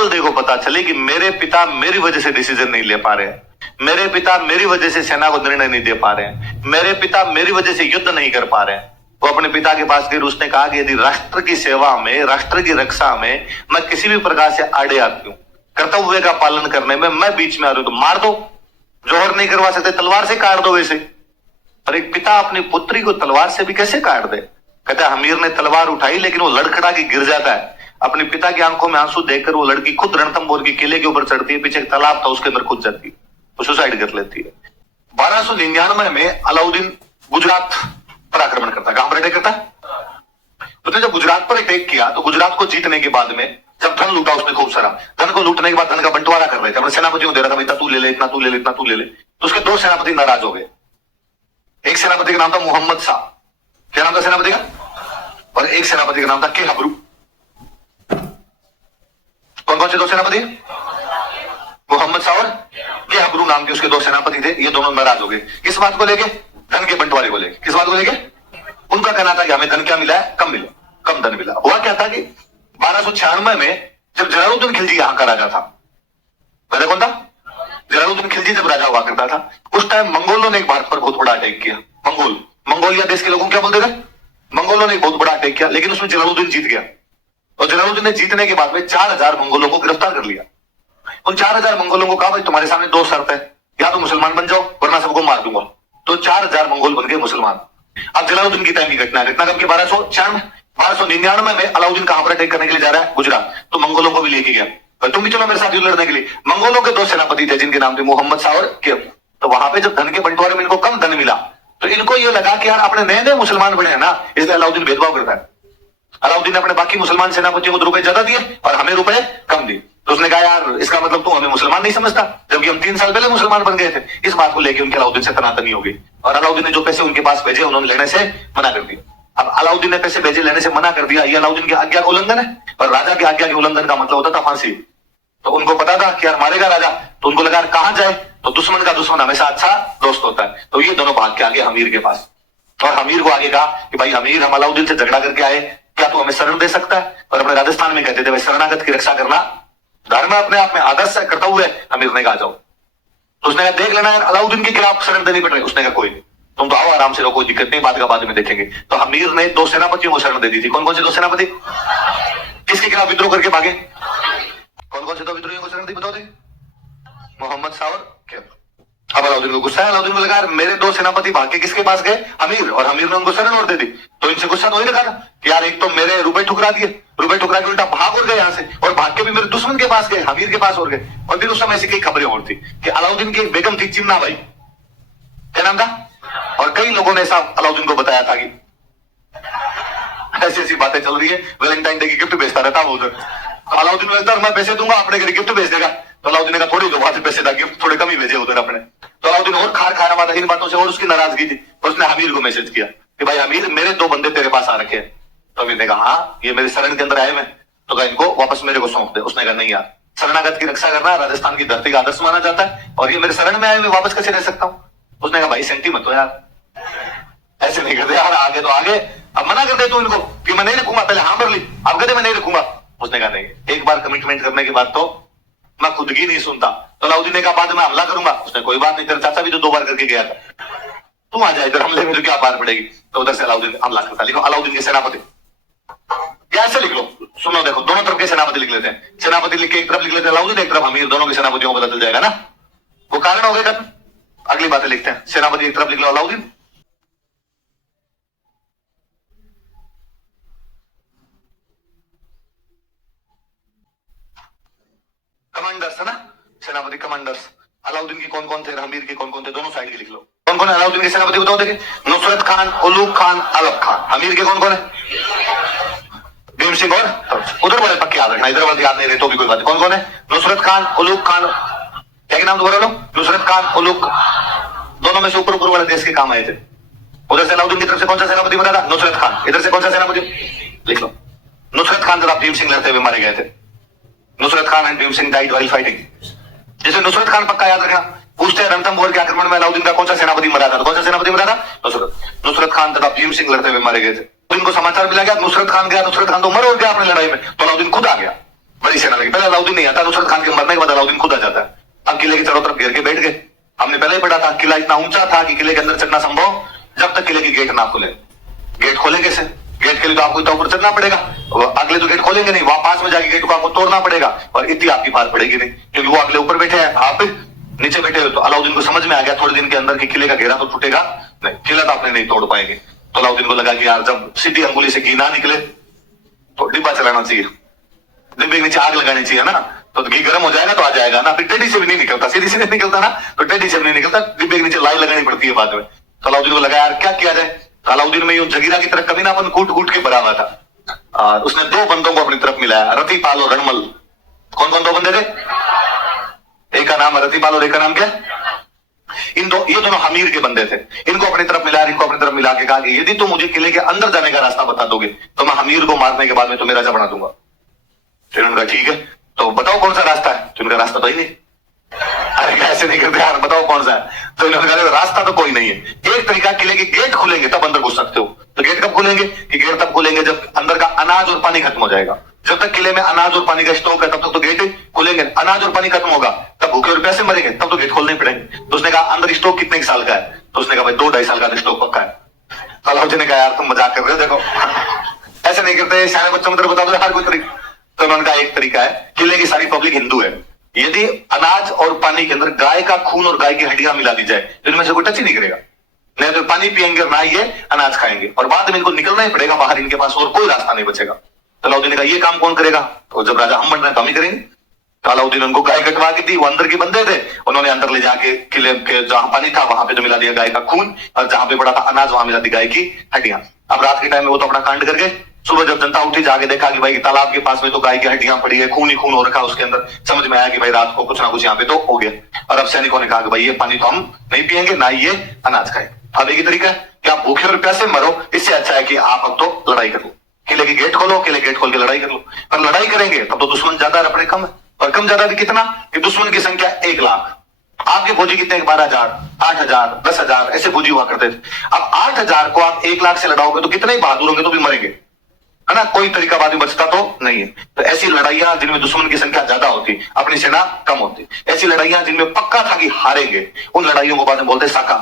मंगल देव को पता चले कि मेरे पिता मेरी वजह से डिसीजन नहीं ले पा रहे हैं, मेरे पिता मेरी वजह से सेना को निर्णय नहीं दे पा रहे हैं, मेरे पिता मेरी वजह से युद्ध नहीं कर पा रहे हैं। वो अपने पिता के पास गए, उसने कहा कि यदि राष्ट्र की सेवा में, राष्ट्र की रक्षा में मैं किसी भी प्रकार से आड़े आती हूं, कर्तव्य का पालन करने में मैं बीच में आ रही हूं, तो मार दो। जौहर नहीं करवा सकते, तलवार से काट दो वैसे। और एक पिता अपनी पुत्री को तलवार से भी कैसे काट दे? कहता है हमीर ने तलवार उठाई लेकिन वो लड़खड़ा के गिर जाता है। अपने पिता की आंखों में आंसू देखकर वो लड़की खुद रणथंभौर की किले के ऊपर चढ़ती है, पीछे एक तालाब था उसके अंदर कूद जाती है, वो सुसाइड कर लेती है। 1299 में अलाउद्दीन गुजरात पर आक्रमण करता है। कहां पर अटैक करता है? उसने जब गुजरात पर अटैक किया तो गुजरात को जीतने के बाद में जब धन लूटा उसने खूब सारा, धन को लूटने के बाद धन का बंटवारा कर रहे थे, अपने सेनापतियों को दे रहा था, इतना तू ले ले, इतना तू ले ले, इतना तू ले ले। तो उसके दो सेनापति नाराज हो गए। एक सेनापति का नाम था मोहम्मद शाह, क्या नाम था सेनापति का? और एक सेनापति का नाम था के हबरू। कौन कौन से दो सेनापति? मोहम्मद शाह और के हबरू नाम के उसके दो सेनापति थे। ये दोनों नाराज हो गए। किस बात को लेके? धन के बंटवारे को लेके। किस बात को लेके? उनका कहना था कि हमें धन क्या मिला है? कम मिला, कम धन मिला। हुआ क्या था कि 1296 में जब जलालुद्दीन खिलजी यहां का राजा था, राजा कौन था? जलालुद्दीन खिलजी जब राजा हुआ करता था, उस टाइम मंगोलों ने एक भारत पर बहुत बड़ा अटैक किया। मंगोलिया देश के लोगों को क्या बोलते थे? मंगोलों ने एक बहुत बड़ा अटैक किया, लेकिन उसमें जलालुद्दीन जीत गया। और जलालुद्दीन ने जीतने के बाद में 4000 मंगोलों को गिरफ्तार कर लिया। उन 4000 मंगोलों को कहा भाई तुम्हारे सामने दो शर्त है, या तो मुसलमान बन जाओ वरना सबको मार दूंगा। तो 4000 मंगोल बन गए मुसलमान। अब जलालुद्दीन की टाइम की घटना है, घटना कब की? 1299 में अलाउद्दीन कहां पर अटैक करने के लिए जा रहा है? गुजरात। तो मंगोलों को भी लेके गया, तुम भी चलो मेरे साथ युद्ध लड़ने के लिए। मंगोलों के दो सेनापति थे जिनके नाम थे मोहम्मद शाह और के। तो वहां पे जब धन के बंटवारे में इनको कम धन मिला तो इनको ये लगा कि यार अपने नए नए मुसलमान बने हैं ना, इसलिए अलाउद्दीन भेदभाव करता है। अलाउद्दीन ने अपने बाकी मुसलमान सेनापतियों को रुपए ज्यादा दिए और हमें रुपए कम दिए। तो उसने कहा यार इसका मतलब तू हमें मुसलमान नहीं समझता, जबकि हम 3 साल पहले मुसलमान बन गए थे। इस बात को लेकर उनके अलाउद्दीन से तनातनी हो गई और अलाउद्दीन ने जो पैसे उनके पास भेजे उन्होंने लेने से मना कर दिया। अब अलाउद्दीन ने पैसे भेजे लेने से मना कर दिया, ये अलाउद्दीन की आज्ञा का उल्लंघन है। और राजा की आज्ञा के उल्लंघन का मतलब होता था फांसी। तो उनको पता था कि यार मारेगा राजा, तो उनको लगा कहां जाए, तो दुश्मन का दुश्मन हमेशा अच्छा दोस्त होता है। तो ये दोनों भाग के आगे हमीर के पास, और हमीर को आगे कहा कि भाई हमीर हम अलाउद्दीन से झगड़ा करके आए, क्या तू हमें शरण दे सकता है? और अपने राजस्थान में कहते थे भाई शरणागत की रक्षा करना धर्म अपने आप में आदर्श है, कर्तव्य है। हमीर ने कहा जाओ। तो उसने कहा देख लेना यार अलाउद्दीन के खिलाफ शरण देनी पड़ रही। उसने कहा कोई नहीं, तुम तो आओ आराम से रहो, कोई दिक्कत नहीं, बाद का बाद में देखेंगे। तो हमीर ने दो सेनापतियों को शरण दे दी थी। कौन कौन से दो सेनापति? किसके खिलाफ विद्रोह करके भागे? कौन कौन से दो विद्रोहियों को शरण दी बताओ? मोहम्मद शाह और के। अब अलाउद्दीन को गुस्सा है, अलाउद्दीन को लगा मेरे दो सेनापति भाग के किसके पास गए? हमीर, और हमीर ने उनको शरण और दे दी। तो इनसे गुस्सा तो वही लगा था कि यार एक तो मेरे रुपए ठुकरा दिए, रुपए ठुकरा के उल्टा भाग और गए यहाँ से, और भाग के भी मेरे दुश्मन के पास गए, हमीर के पास और गए। और फिर उस समय ऐसी कई खबरें और थी कि अलाउद्दीन की एक बेगम थी चिन्ना बाई, क्या नाम था? और कई लोगों ने ऐसा अलाउद्दीन को बताया था कि ऐसी ऐसी बातें चल रही है, वैलेंटाइन डे की गिफ्ट भेजता रहता वो उधर। अलाउद्दीन बोलता मैं पैसे दूंगा, अपने घर गिफ्ट भेज देगा। तो अलाउद्दीन ने कहा थोड़ी दो वहां से पैसे था, गिफ्ट थोड़े कम ही भेजे उधर अपने। तो अलाउद्दीन और खार खा रहा था इन बातों से, और उसकी नाराजगी थी। और उसने हमीर को मैसेज किया कि भाई हमीर मेरे दो बंदे तेरे पास आ रखे हैं। तो हमीर ने कहा हाँ ये मेरे शरण के अंदर आए हुए। तो कहा इनको वापस मेरे को सौंप दे। उसने कहा नहीं यार, शरणागत की रक्षा करना राजस्थान की धरती का आदर्श माना जाता है, और ये मेरे शरण में आए हुए वापस कैसे रह सकता हूँ? उसने कहा भाई सेंटी मत हो यार, ऐसे नहीं करते यार, आगे तो आगे। अब मना कर दे तू इनको कि मैं नहीं रखूंगा, पहले हाँ भर ली, अब कहते मैं नहीं रखूंगा। उसने कहा नहीं, एक बार कमिटमेंट करने के बाद तो मैं खुद की नहीं सुनता। तो अलाउद्दीन ने कहा बाद में हमला करूंगा। उसने कोई बात नहीं, तेरा चाचा भी तो 2 बार करके गया था, तू आ जाए इधर हमले में तो क्या पार पड़ेगी। तो उधर से अलाउद्दीन हमला करता। लिखो अलाउद्दीन के सेनापति, या ऐसे लिख लो, सुनो देखो दोनों तरफ के सेनापति लिख लेते हैं। सेनापति लिख के एक तरफ लिख लेते हैं अलाउद्दीन, एक तरफ हमीर, दोनों के सेनापतियों को पता चल जाएगा ना, वो कारण हो गया। अगली बातें लिखते हैं, सेनापति एक तरफ लिख लो अलाउद्दीन, कमांडर्स है ना, सेनापति कमांडर्स। अलाउद्दीन की कौन कौन थे, हमीर के कौन कौन थे, दोनों साइड के लिख लो। कौन कौन है अलाउद्दीन के सेनापति बताओ? देखिए नुसरत खान, उलूग खान, अलग खान। हमीर के कौन कौन है? भीम सिंह और उधर वाले पक्के याद रखना, इधर वाले याद नहीं रहे तो भी कोई बात नहीं। कौन कौन है? नुसरत खान, उलूग खान, क्या नाम दोबारा लो? नुसरत खान, उलूग, दोनों में से ऊपर ऊपर वाले देश के काम आए थे। उधर से अलाउद्दीन की तरफ से कौन सा सेनापति बना था? नुसरत खान। इधर से कौन सा सेनापति लिख लो? नुसरत खान जरा भीम सिंह लड़ते हुए मारे गए थे। Nusrat Khan and Bhim Singh died while fighting. जैसे नुसरत खान पक्का याद रखना, पूछते हैं रणथंभौर के आक्रमण में अलाउद्दीन का कौन सा सेनापति मरा था? कौन सा सेनापति मरा था? नुसरत खान तथा भीम सिंह लड़ते हुए मारे गए थे। तो इनको समाचार मिला गया नुसरत खान गया, नुसरत खान तो मर हो गया अपनी लड़ाई में। तो अलाउद्दीन खुद आ गया बड़ी सेना लगी। पहले अलाउद्दीन नहीं आता, नुसरत खान के मरने के बाद अलाउद्दीन खुद आ जाता है। अब किले की चारों तरफ घेर के बैठ गए। हमने पहले ही पढ़ा था, किला इतना ऊंचा था कि किले के अंदर चढ़ना संभव जब तक किले की गेट ना खुले। गेट खोले कैसे? गेट के लिए तो आपको इतना ऊपर चढ़ना पड़ेगा, अगले तो गेट खोलेंगे नहीं, वहां पास में जाके गेट को आपको तोड़ना पड़ेगा और इतनी आपकी पार पड़ेगी नहीं, क्योंकि वो अगले ऊपर बैठे हैं, आप नीचे बैठे हो। तो अलाउद्दीन को समझ में आ गया थोड़े दिन के अंदर कि किले का घेरा तो टूटेगा नहीं, किला तो आपने नहीं तोड़ पाएंगे। तो अलाउद्दीन को लगा कि यार जब सीधी अंगुली से घी ना निकले तो डिब्बा चलाना चाहिए, डिब्बे के नीचे आग लगानी चाहिए ना, तो घी गर्म हो जाएगा तो आ जाएगा ना। फिर टेढ़ी से भी नहीं निकलता, सीधी से नहीं निकलता ना, तो टेढ़ी से भी नहीं निकलता, डिब्बे के नीचे लाई लगानी पड़ती है बाद में। तो अलाउद्दीन को लगा यार क्या किया जाए। तो अलाउद्दीन में यूं जगीरा की तरफ कभी ना अपन कूट कूट के भरा हुआ था। उसने दो बंदों को अपनी तरफ मिलाया, रतिपाल और रणमल। कौन कौन दो बंदे थे? एक का नाम रतिपाल और एक का नाम क्या? ये दोनों हमीर के बंदे थे। इनको अपनी तरफ मिला, इनको अपनी तरफ मिला के कहा कि यदि तुम मुझे किले के अंदर जाने का रास्ता बता दोगे तो मैं हमीर को मारने के बाद में तुम्हें राजा बना दूंगा। फिर उनका ठीक है, तो बताओ कौन सा रास्ता है। तो उनका रास्ता तो ही नहीं। अरे कैसे नहीं करते यार, बताओ कौन सा है। तो इन्होंने कहा रास्ता तो कोई नहीं है, एक तरीका किले के गेट खुलेंगे तब अंदर घुस सकते हो। तो गेट कब खुलेंगे? कि गेट तब खुलेंगे जब अंदर का अनाज और पानी खत्म हो जाएगा। जब तक किले में अनाज और पानी का स्टॉक है तब तक तो गेट खुलेंगे, अनाज और पानी खत्म होगा तब भूखे और प्यासे मरेंगे, तब तो गेट खोलने पड़ेंगे। तो उसने कहा अंदर स्टॉक कितने साल का है? तो उसने कहा भाई 2-2.5 साल का स्टॉक पक्का है। तो अलाउद्दीन ने कहा यार तुम मजाक कर रहे हो, देखो ऐसे नहीं करते, सियाने बच्चों को बता दो हर कोई तरीका। तो उन्होंने कहा एक तरीका है, किले की सारी पब्लिक हिंदू है, यदि अनाज और पानी के अंदर गाय का खून और गाय की हड्डियां मिला दी जाए तो इनमें से कोई टच ही नहीं करेगा, नहीं तो पानी पियेंगे और ना ये अनाज खाएंगे, और बाद में इनको निकलना ही पड़ेगा बाहर, इनके पास और कोई रास्ता नहीं बचेगा। तो अलाउद्दीन ने कहा ये काम कौन करेगा? तो जब राजा हम बन रहे हैं तो हम ही करेंगे। तो अलाउद्दीन उनको गाय कटवा के दी, वो अंदर के बंदे थे, उन्होंने अंदर ले जाके किले के जहां पानी था वहां पे तो मिला दिया गाय का खून, और जहां पे पड़ा था अनाज वहां मिला दी गाय की हड्डियां। अब रात के टाइम में वो तो अपना कांड कर गए। सुबह जब जनता उठी जाके देखा कि भाई तालाब के पास में तो गाय की हड्डियां पड़ी है, खून ही खून हो रखा उसके अंदर, समझ में आया कि भाई रात को कुछ ना कुछ यहाँ पे तो हो गया। और अब सैनिकों ने कहा कि भाई ये पानी तो हम नहीं पियेंगे, ना ही ये अनाज खाए। अब एक ही तरीका है कि आप भूखे और प्यासे मरो, इससे अच्छा है कि आप अब तो लड़ाई कर लो, किले की गेट खोलो, किले गेट खोल के लड़ाई कर लो। पर लड़ाई करेंगे तब तो दुश्मन ज्यादा और अपने कम है, और कम ज्यादा भी कितना कि दुश्मन की संख्या 1 लाख, आपके फौजी कितने? 12,000, 8,000, 10,000 ऐसे फौजी हुआ करते थे। अब 8,000 को आप 1 लाख से लड़ाओगे तो कितने ही बहादुर होंगे तो भी मरेंगे, है ना, कोई तरीका बाद में बचता तो नहीं है। तो ऐसी लड़ाइयां जिनमें दुश्मन की संख्या ज्यादा होती, अपनी सेना कम होती, ऐसी लड़ाइयां जिनमें पक्का था कि हारेंगे, उन लड़ाइयों को बाद में बोलते साका।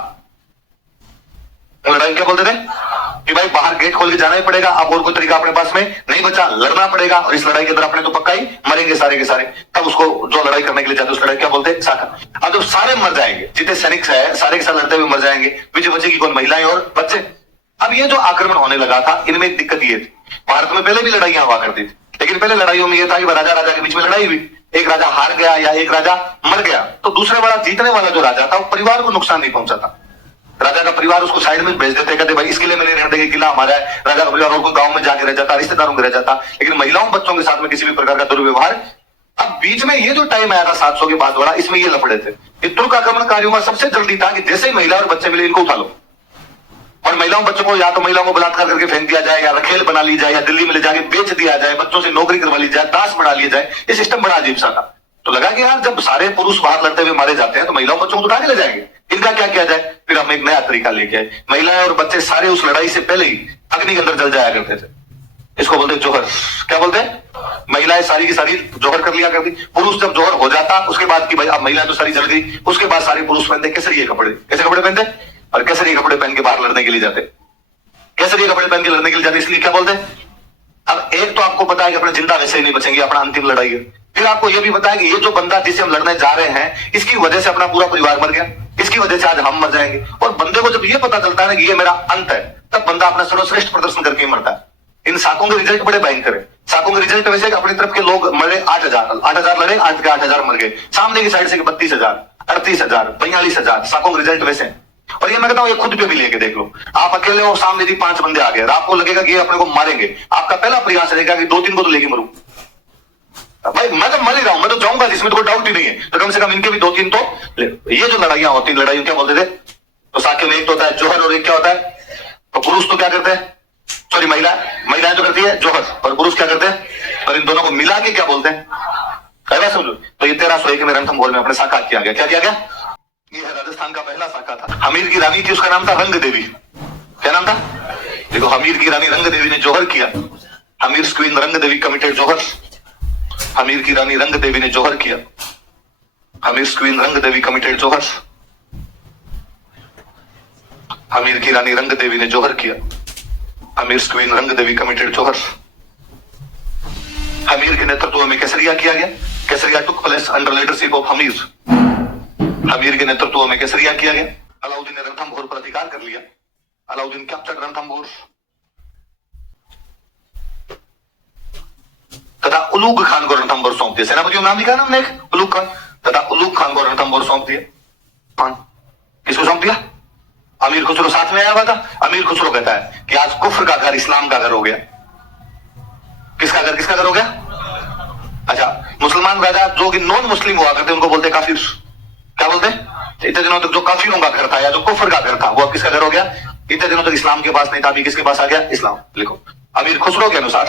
उन लड़ाई क्या बोलते थे कि भाई बाहर गेट खोल के जाना ही पड़ेगा, अब और कोई तरीका अपने पास में नहीं बचा, लड़ना पड़ेगा, और इस लड़ाई के अंदर अपने तो पक्का ही मरेंगे सारे के सारे। तब उसको जो लड़ाई करने के लिए जाते उस लड़ाई क्या बोलते? साका। अब जब सारे मर जाएंगे, जितने सैनिक है सारे के साथ लड़ते हुए मर जाएंगे, पीछे बचेगी कौन? महिलाएं और बच्चे। अब ये जो आक्रमण होने लगा था इनमें एक दिक्कत ये थी, भारत में पहले भी लड़ाइयां हुआ करती थी, लेकिन पहले लड़ाइयों में यह था कि राजा राजा के बीच में लड़ाई हुई, एक राजा हार गया या एक राजा मर गया तो दूसरे वाला जीतने वाला जो राजा था वो परिवार को नुकसान नहीं पहुंचाता। राजा का परिवार उसको साइड में भेज देते, कहते भाई इसके लिए मैंने रहने देंगे, किला हमारा है। राजा का परिवार और गांव में जाके रह जाता, रिश्तेदारों में रह जाता, लेकिन महिलाओं बच्चों के साथ में किसी भी प्रकार का दुर्व्यवहार। अब बीच में ये जो टाइम आया था 700 के बाद वाला, इसमें ये लफड़े थे। ये तुर्क आक्रमणकारियों का सबसे जल्दी था कि जैसे ही महिला और बच्चे मिले इनको उठा लो, और महिलाओं बच्चों को या तो महिलाओं को बलात्कार करके फेंक दिया जाए, या रखेल बना ली जाए, या दिल्ली में ले जाके बेच दिया जाए, बच्चों से नौकरी करवा ली जाए, दास बना लिया जाए। ये सिस्टम बड़ा अजीब सा था। तो लगा कि यार जब सारे पुरुष बाहर लड़ते हुए मारे जाते हैं तो महिलाओं बच्चों को उठा के ले जाएंगे, इनका क्या किया जाए। फिर हम एक नया तरीका लेके आए, महिलाएं और बच्चे सारे उस लड़ाई से पहले ही अग्नि के अंदर जल जाया करते थे। इसको बोलते जोहर। क्या बोलते हैं? महिलाएं सारी की सारी जोहर कर लिया करती, पुरुष जब जोहर हो जाता उसके बाद की भाई अब महिलाएं तो सारी जल गई, उसके बाद सारे पुरुष पहनते केसरिए कपड़े। कैसे कपड़े पहनते? और केसरिए कपड़े पहन के बाहर लड़ने के लिए जाते, केसरिए कपड़े पहन के लड़ने के लिए जाते, इसलिए क्या बोलते हैं। अब एक तो आपको पता है कि अपने जिंदा वैसे ही नहीं बचेंगे, अपना अंतिम लड़ाई है। फिर आपको यह भी पता है कि ये जो बंदा जिसे हम लड़ने जा रहे हैं इसकी वजह से अपना पूरा परिवार मर गया, इसकी वजह से आज हम मर जाएंगे। और बंदे को जब ये पता चलता है ना कि ये मेरा अंत है, तब बंदा अपना सर्वश्रेष्ठ प्रदर्शन करके ही मरता है। इन साकों के रिजल्ट बड़े भयंकर है। साकों के रिजल्ट वैसे अपनी तरफ के लोग मरे 8,000 लड़े, 8,000 मर गए। सामने की साइड से 32,000, 38,000, 42,000 साकों के रिजल्ट वैसे। और ये मैं कहता हूं ये खुद पे भी लेके देख लो, आप अकेले हो, सामने भी 5 बंदे आ गए, आपको लगेगा कि ये अपने को मारेंगे, आपका पहला प्रयास रहेगा कि 2-3 को तो लेके मरूं। भाई मैं तो मर ही रहा हूं, मैं तो जाऊंगा, इसमें तो कोई डाउट ही नहीं है, तो कम से कम इनके भी 2-3 तो ले। ये जो लड़ाइयां होती हैं, लड़ाइयों क्या बोलते थे, तो साके में एक तो होता है जोहर और एक क्या होता है, तो पुरुष तो क्या करते हैं, सॉरी महिलाएं तो करती है जोहर, और पुरुष क्या करते हैं, और इन दोनों को मिला के क्या बोलते हैं, समझो। तो ये 1301 में रणथंभौर में अपने साका किया गया। क्या किया गया? ये है राजस्थान का पहला साका था। हमीर की रानी थी, उसका नाम था रंग देवी। क्या नाम था? देखो, हमीर की रानी रंग देवी ने जोहर किया, हमीर क्वीन रंग देवी कमिटेड जोहर। अमीर की रानी रंग देवी ने जोहर किया। अमीर क्वीन रंग देवी कमिटेड जोहर। अमीर की रानी रंग देवी ने जोहर किया। अमीर क्वीन रंग देवी कमिटेड जोहर। अमीर के नेतृत्व में केसरिया किया गया। Kesariya took place under leadership of Amir. Amir के नेतृत्व में केसरिया किया गया। अलाउद्दीन ने रणथंभोर पर अधिकार कर लिया। अलाउद्दीन कैप्चर्ड रणथंभोर तथा उलूग खान को रणथंभोर सौंप दिया। सेनापतियों नाम लिखा ना हमने, उलूग खान तथा उलूग खान को रणथंभोर सौंप दिया। खान किसको सौंप दिया? अमीर खुसरो साथ में आया हुआ था। अमीर खुसरो कहता है कि आज कुफ्र का घर इस्लाम का घर हो गया। किसका घर हो गया? अच्छा, मुसलमान राजा जो कि नॉन मुस्लिम हुआ करते उनको बोलते काफिर। क्या बोलते? इतने दिनों तक जो काफिरों का घर था या जो कुफ्र का घर था वो अब किसका घर हो गया? इतने दिनों तक इस्लाम के पास नहीं था, अभी किसके पास आ गया? इस्लाम। लिखो, अमीर खुसरो के अनुसार,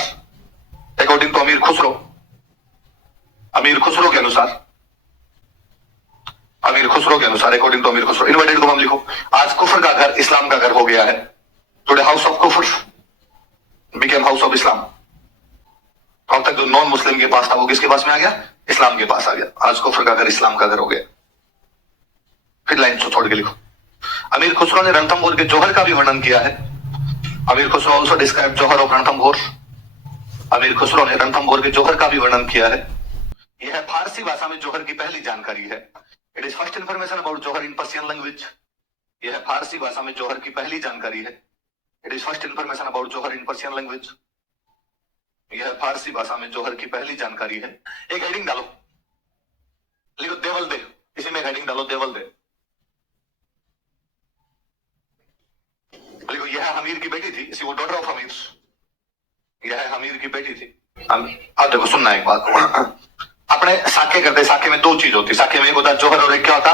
अकॉर्डिंग टू अमीर खुसरो के अनुसार, अकॉर्डिंग टू अमीर खुसरो, इन्वर्टेड कॉमा लिखो, आज कुफ्र का घर इस्लाम का घर हो गया है। टुडे हाउस ऑफ कुफ्र बिकेम हाउस ऑफ इस्लाम। अब तक जो नॉन मुस्लिम के पास था वो किसके पास में आ गया? इस्लाम के पास आ गया। आज कुफ्र का घर इस्लाम का घर हो गया। फिर लाइन छोड़ के लिखो, अमीर खुसरो ने रणथंभोर के जौहर का भी वर्णन किया है। Amir Khusro also describe jauhar of Ranthambore. Amir Khusro ने रणथंभोर के जौहर का भी वर्णन किया है। यह फारसी भाषा में जौहर की पहली जानकारी है। It is first information about jauhar in Persian language. यह फारसी भाषा में जौहर की पहली जानकारी है। It is first information about jauhar in Persian language. यह फारसी भाषा में जौहर की पहली जानकारी है। एक हेडिंग डालो, लिखो देवल दे। इसी में हेडिंग डालो देवल दे। लिखो, यह हमीर की बेटी थी। इसी वो डॉटर ऑफ हमीर। यह हमीर की बेटी थी। अब देखो, सुनना एक बात। अपने साखे करते, साखे में दो चीज होती। साखे में एक होता है जौहर और एक क्या होता?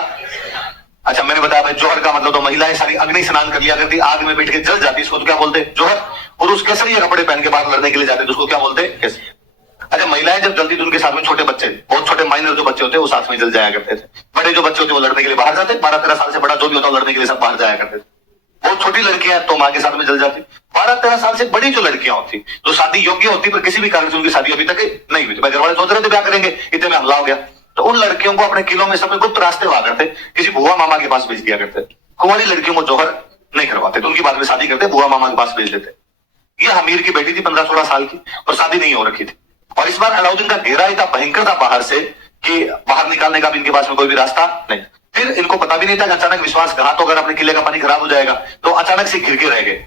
अच्छा, मैंने बताया भाई जौहर का मतलब तो महिलाएं सारी अग्नि स्नान कर लिया करती, आग में बैठ के जल जाती, इसको तो क्या बोलते? जौहर। पुरुष केसरिया कपड़े पहन के बाहर लड़ने के लिए जाते तो उसको क्या बोलते? केसरिया। अच्छा, महिलाएं जब जलती तो उनके साथ में छोटे बच्चे, बहुत छोटे माइनर जो बच्चे होते वो साथ में जल जाया करते थे। बड़े जो बच्चे होते वो लड़ने के लिए बाहर जाते। 12-13 साल से बड़ा जो भी होता लड़ने के लिए सब बाहर जाया करते थे। बहुत छोटी लड़कियां तो माँ के साथ में जल जाती। 12-13 साल से बड़ी जो लड़कियां होती जो शादी योग्य होती पर किसी भी कारण से उनकी शादी अभी तक नहीं हुई, घर वाले सोच रहे थे ब्याह करेंगे, इतने में हमला हो गया, तो उन लड़कियों को अपने किलों में सब गुप्त रास्ते हुआ करते, किसी बुआ मामा के पास भेज दिया करते। कुंवारी लड़कियों को जौहर नहीं करवाते तो उनकी बाद में शादी करते, बुआ मामा के पास भेज देते। ये हमीर की बेटी थी 15-16 साल की और शादी नहीं हो रखी थी। और इस बार अलाउद्दीन का घेरा इतना भयंकर था बाहर से कि बाहर निकालने का भी इनके पास में कोई भी रास्ता नहीं। फिर इनको पता भी नहीं था कि अचानक विश्वासघात होकर अपने किले का पानी खराब हो जाएगा, तो अचानक से घिर के रह गए।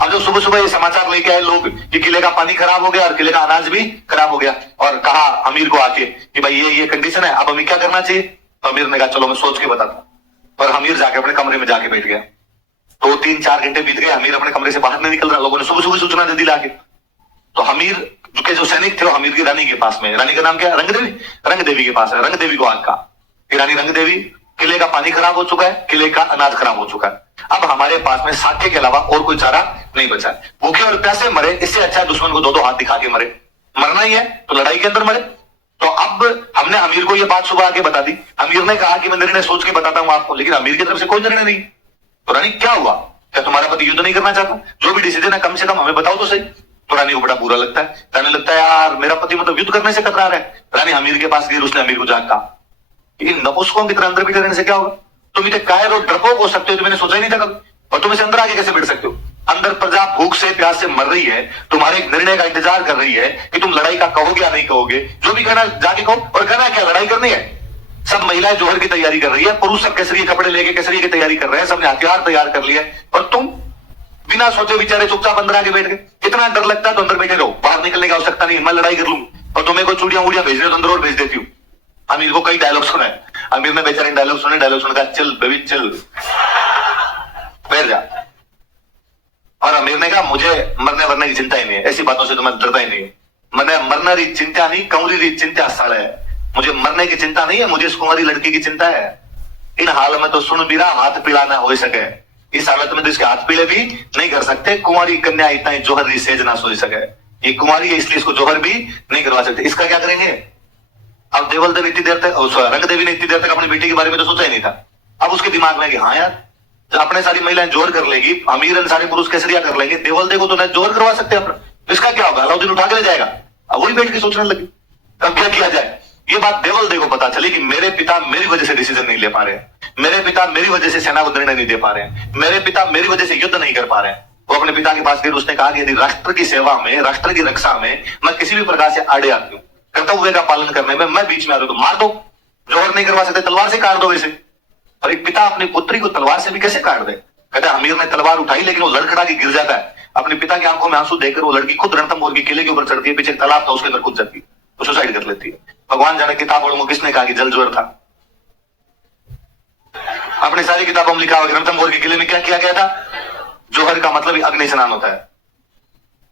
अब जो सुबह सुबह ये समाचार लेके आए लोग कि किले का पानी खराब हो गया और किले का अनाज भी खराब हो गया, और कहा अमीर को आके कि भाई ये कंडीशन है, अब हमें क्या करना चाहिए? तो अमीर ने कहा चलो मैं सोच के बताता। और अमीर जाके अपने कमरे में जाके बैठ गया। 2-3-4 घंटे बीत गए, अमीर अपने कमरे से बाहर नहीं निकल रहा। लोगों ने सुबह सुबह सूचना दे दी लाके। तो हमीर के जो सैनिक थे वो हमीर की रानी के पास में, रानी का नाम क्या है? रंग देवी के पास है। रंग देवी को आग कहा कि रानी रंग देवी, किले का पानी खराब हो चुका है, किले का अनाज खराब हो चुका है, अब हमारे पास में साखे के अलावा और कोई चारा नहीं बचा है। भूखे और प्यासे मरे, इससे अच्छा है दुश्मन को 2-2 हाथ दिखा के मरे। मरना ही है तो लड़ाई के अंदर मरे। तो अब हमने अमीर को यह बात सुबह आके बता दी। अमीर ने कहा कि मैं निर्णय सोच के बताता हूं आपको, लेकिन अमीर की तरफ से कोई निर्णय नहीं। तो रानी क्या हुआ? क्या तुम्हारा पति युद्ध नहीं करना चाहता? जो भी डिसीजन है कम से कम हमें बताओ तो सही। तो रानी को बड़ा बुरा लगता है। रानी लगता है यार मेरा पति मतलब युद्ध करने से कतरा रहा है। रानी अमीर के पास गई, उसने अमीर को जाकर कहा इन नपुंसकों की तरह अंदर बैठे रहने से क्या होगा? तुम इतने कायर और डरपोक हो सकते हो तो मैंने सोचा ही नहीं था कभी, और तुम इसे अंदर आके कैसे बैठ सकते हो? अंदर प्रजा भूख से प्यास से मर रही है, तुम्हारे एक निर्णय का इंतजार कर रही है कि तुम लड़ाई का कहोगे या नहीं कहोगे। जो भी कहना जाके कहो। और कहना क्या? लड़ाई करनी है। सब महिलाएं जौहर की तैयारी कर रही है, पुरुष सब केसरी कपड़े लेके केसरी की तैयारी कर रहे हैं, सबने हथियार तैयार कर लिया है, और तुम बिना सोचे विचारे चुपचाप अंदर आके बैठ गए। इतना डर लगता है तो अंदर बैठे रहो, बाहर निकलने की आवश्यकता नहीं, मैं लड़ाई कर लूंगी, और तुम्हें कोई चूड़ियां वूड़ियां भेज रहे हो तो अंदर और भेज देती हूँ। अमीर को कई डायलॉग सुना है। अमीर ने बेचारे डायलॉग सुनकर चल बेबी चल बैठ जा। और अमीर ने कहा मुझे मरने वरने की चिंता ही नहीं है, ऐसी बातों से तो मैं डरता ही नहीं। मैंने मरने की चिंता नहीं, कंवरी की चिंता सड़ है। मुझे मरने की चिंता नहीं है, मुझे इस कुंवारी लड़की की चिंता है। इन हाल में तो सुन भी रहा, हाथ पीला ना हो सके। इस हालत में तो इसके हाथ पीले भी नहीं कर सकते। कुंवारी कन्या इतना जौहर सेज ना सोच सके। ये कुंवारी है इसलिए इसको जौहर भी नहीं करवा सकते। इसका क्या करेंगे? अब देवल देव इतनी देर तक, रंग देवी ने इतनी देर तक अपनी बेटी के बारे में तो सोचा ही नहीं था। अब उसके दिमाग में कि हाँ यार, अपने सारी महिलाएं जोर कर लेगी, अमीर सारे पुरुष केसरिया कर लेंगे, देवल देव को तो न जोर करवा सकते अपना, इसका क्या होगा? अलाउद्दीन उठा के ले जाएगा। अब वही बैठ के सोचने लगी। तब क्या किया जाए? ये बात देवल को पता चली कि मेरे पिता मेरी वजह से डिसीजन नहीं ले पा रहे हैं, मेरे पिता मेरी वजह से सेना को निर्णय नहीं दे पा रहे हैं, मेरे पिता मेरी वजह से युद्ध नहीं कर पा रहे हैं। वो अपने पिता के पास गए, उसने कहा कि यदि राष्ट्र की सेवा में, राष्ट्र की रक्षा में मैं किसी भी प्रकार से आड़े आती हूं, कर्तव्य का पालन करने में मैं बीच में आ रहा हूं, तो मार दो। जौहर नहीं करवा सकते, तलवार से काट दो वैसे। और एक पिता अपनी पुत्री को तलवार से भी कैसे काट दे? कहते अमीर ने तलवार उठाई लेकिन वो लड़खड़ा के गिर जाता है। अपने पिता की आंखों में आंसू देखकर वो लड़की खुद रणथंभौर के किले के ऊपर चढ़ती है, पीछे तालाब था उसके अंदर कूद जाती है, वो सुसाइड कर लेती है। भगवान जाने किताब और किसने कहा कि जल जोहर था? अपनी सारी किताबों में लिखा हुआ रणथंभौर के किले में क्या किया गया था? जोहर का मतलब ही अग्नि स्नान होता है।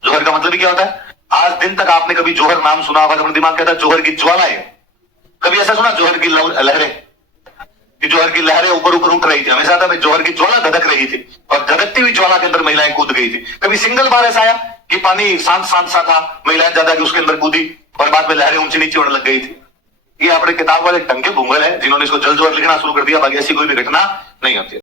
जोहर का मतलब ही क्या होता है? आज दिन तक आपने कभी जोहर नाम सुना होगा तो अपने दिमाग कहता है जोहर की ज्वालाएं। कभी ऐसा सुना जोहर की लहरें? कि जोहर की लहरें ऊपर ऊपर उठ रही थी, हमेशा था जोहर की ज्वाला धधक रही थी और धधकती हुई ज्वाला के अंदर महिलाएं कूद गई थी। कभी सिंगल बार ऐसा आया कि पानी शांत शांत सा था, महिलाएं ज्यादा कि उसके अंदर कूदी और बाद में लहरें ऊंची नीचे होने लग गई थी? ये अपने किताब वाले टंके भूंगल है जिन्होंने इसको जल जोहर लिखना शुरू कर दिया, बाकी ऐसी कोई भी घटना नहीं होती।